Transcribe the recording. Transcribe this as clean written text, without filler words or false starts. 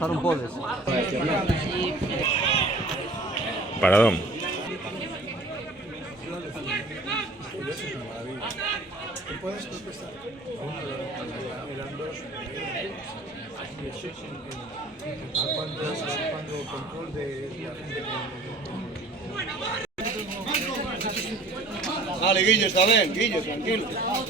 pasar un podes. Paradón. Puedes tropezar. Eran dos. Cuando control de la gente. Dale, Guillo, está bien, Guillo, tranquilo. Tranquilo.